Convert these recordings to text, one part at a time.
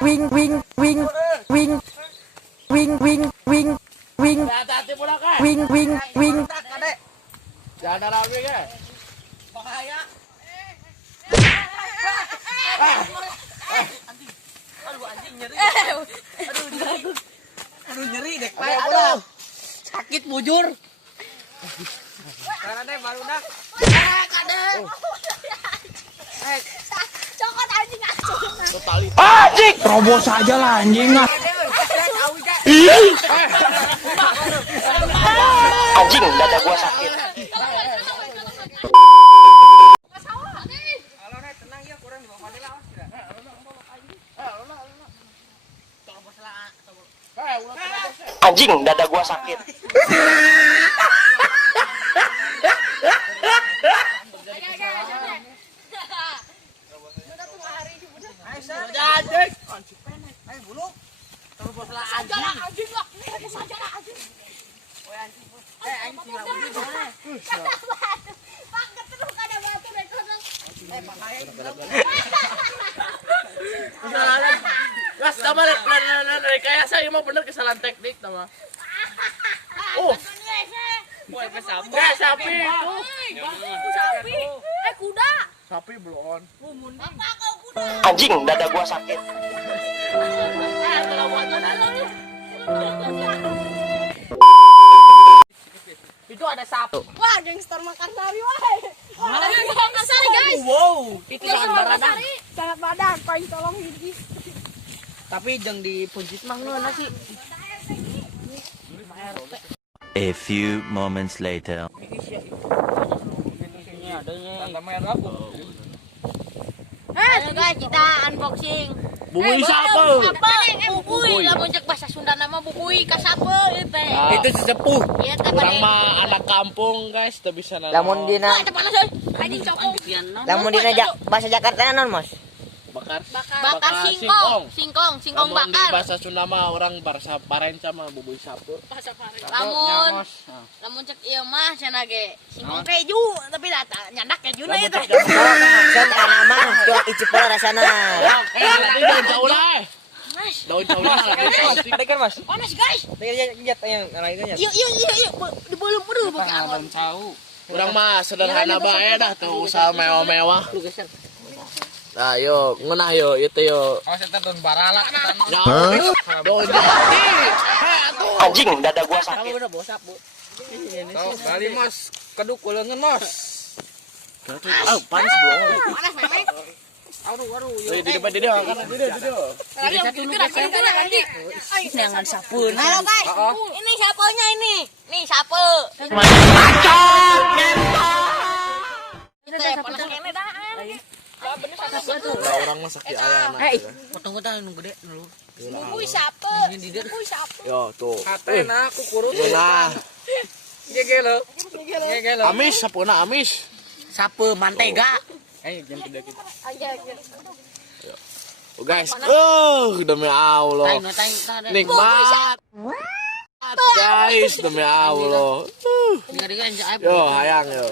wing wing wing wing wing wing wing wing Hati-hati pulang kan. wing wing wing. Jangan rame kan. Bahaya. Aduh anjing nyeri. Aduh nyeri dek. Aduh. Sakit bujur. Karena deh baru dah. Kade. Cokot anjing Totali. Anjing, terobos aja lah anjing ah. Anjing, dada gua sakit. Halo nih tenang ya kurang bawa padel awas tidak. Anjing, dada gua sakit. Ayo bulu. Terus lah anjing. anjing lah. Sajalah anjing. Anjing lah bulu mana? Pak keterus ada batu deh kono. Bahaya. Kesalahan. Gas sama kayak saya mah bener kesalahan teknik nama. Oh, Woi kesapu. sapi itu. Sapi. Kuda. Sapi belum. Apa kau kuda? Anjing, dada gua sakit. Itu ada sapi. Wah, gangster makan sari wae. Wah, gangster makan sari guys. Wow. Itu Gangster jangan makan baradang. sari. Sangat badan, paling tolong ini. Tapi jangan dipunjit mah ngeuna sih. A few moments later. Ini adanya. Tanda merah aku. Ayo guys, kita unboxing. Bubui sapi. Bubui. Lamun cek bahasa Sunda nama bubui ka sape teh. Itu sesepuh. Ieu teh Orang mah anak kampung guys, tak bisa nana. Lamun dina Teh panas euy. Anjing cokong. lamun dina bahasa Jakarta non Mas. bakar. Bakar singkong. Singkong Lamun di bakar. bahasa Sunda mah orang bahasa parenca mah bubui sapi. Lamun cek ieu mah cenah ge singkong keju tapi data nyandak kejuna ieu teh. Set nama coba icip pula rasana. Daun jauh lah. Daun jauh lah. Dekan Mas. Panas guys. Dekan jat yang lainnya. Yuk di belum pakai angin. Orang mah sederhana bae dah tuh usaha mewah-mewah. Nah, yo, ngeunah yo, itu yo. Oh, saya daun barala. Ya, daun jati. Anjing, dada gua sakit. Kamu udah bawa sapu. Tuh, bali Mas. Keduk uleungeun Mas. Ah, panas belum. Panas memang. Aduh. Di depan dia angkat dia. Jangan sapun. Halo guys. Ini saponya ini. Nih sapu. Kita panas kene dah. Lah orang mah sakit ayana. Potong kita nu gede dulu. Bubui sapu. Bubui sapu. Yo, tuh. Hatena aku kurut. Nah, Gegelo. amis sapuna amis. Sapu mantega. Jangan gede gitu. Oh, guys. Demi Allah. Nikmat. Guys, demi Allah. Yo, hayang yo.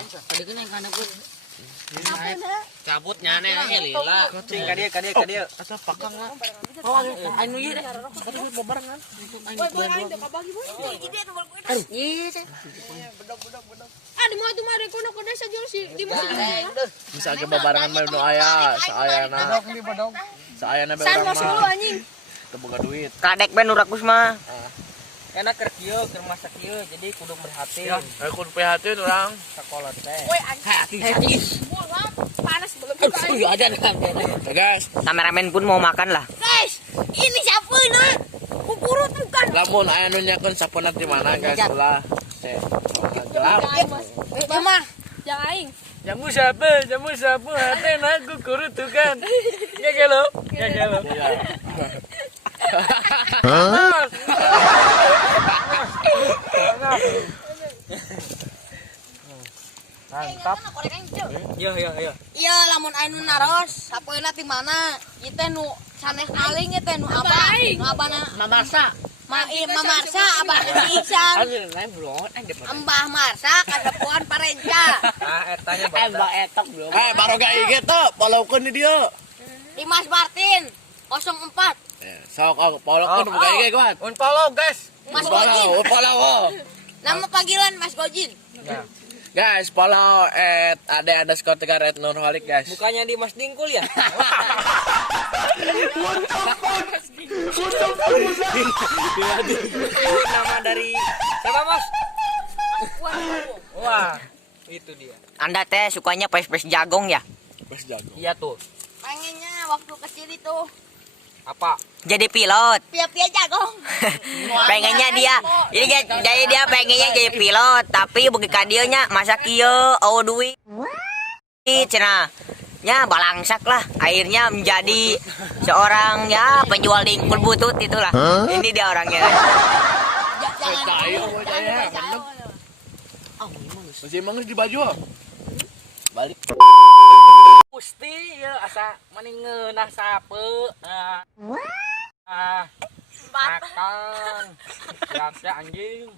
Cabutnya nih lila. Kadia. Asa pakang lah. Anu ieu deh. Atuh bebarengan. Di mah tuh mah kono kono saja sih di masjid. Bisa ke babarangan mah nu aya, saayana. Saayana be San urang mos dulu mah. anjing. Teu boga duit. Kadek ben urakus mah. Enak keur kieu keur masak kieu jadi kudu prihatin. Kun prihatin urang. Sakola teh. Woi anjing. Panas belum buka. Aja kan. Guys, Kameramen pun mau makan lah. Guys, ini siapa ini? Kukurut bukan. lamun aya nu nyakeun sapana di mana guys ulah. Gelap. Mama, jangan aing. Jamu sapu hatena aku kurut tuh kan. Gegelo. Mantap. Iya. Iya, lamun aing nu naros, sapoeuna ti mana? Ieu teh nu sanes aling ieu teh nu abah. Nu abahna Mamarsa. Mamarsa abah Isan. Embah Marsa kadepuan parenca. Etanya badak. Etok belum. Baroga IG teh follow-keun di dieu. Dimas Martin 04 Sok polok kan kayak kuat. Follow guys. Mas Gojin. Follow. Nama panggilan Mas Gojin. Guys, follow @ade_3 Nurholic guys. Bukannya di Mas Dingkul ya? Nama dari siapa Mas? Wah, itu dia. Anda teh sukanya pes-pes jagong ya? Mas jago. Iya tuh. Pengennya waktu kecil itu Apa? Jadi pilot. pia-pia jagong. Pengennya dia, jadi dia pengennya jadi pilot, tapi bagi kadionya masa kieu eueuh duit. Cenah. Ya balangsak lah, akhirnya menjadi seorang ya penjual dingkul butut itulah. Ini dia orangnya. Masih mangus di baju. Balik. Gusti ya asa mending ngeunah sape. Makan. Siap anjing.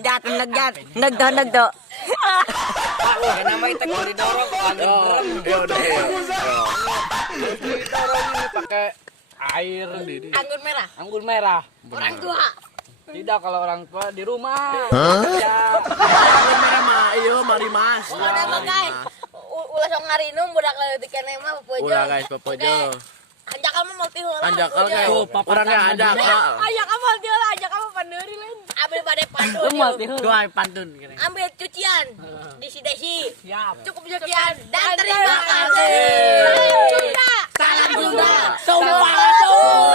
Jat neg tuh. Ya nama itu kalau didorong kok angin berem. Ya udah ya. Didorong ini pakai air Anggur merah. anggur merah. Orang tua. Tidak kalau orang tua di rumah. Ya. Anggur merah mah ieu mari Mas. Udah mah guys. Ulah sok ngarinum budak leutik keneh mah popojo. Ulah guys popojo. Anjakal mah mau tiheula. Anjakal kayak orangnya anjakal. Anjakal mah tiheula, anjakal mah pandeuri lain. Ambil bade pantun. Dua pantun kira. Ambil cucian di Desi. Siap. Cukup sekian dan terima kasih. Salam Sunda. Sumpah.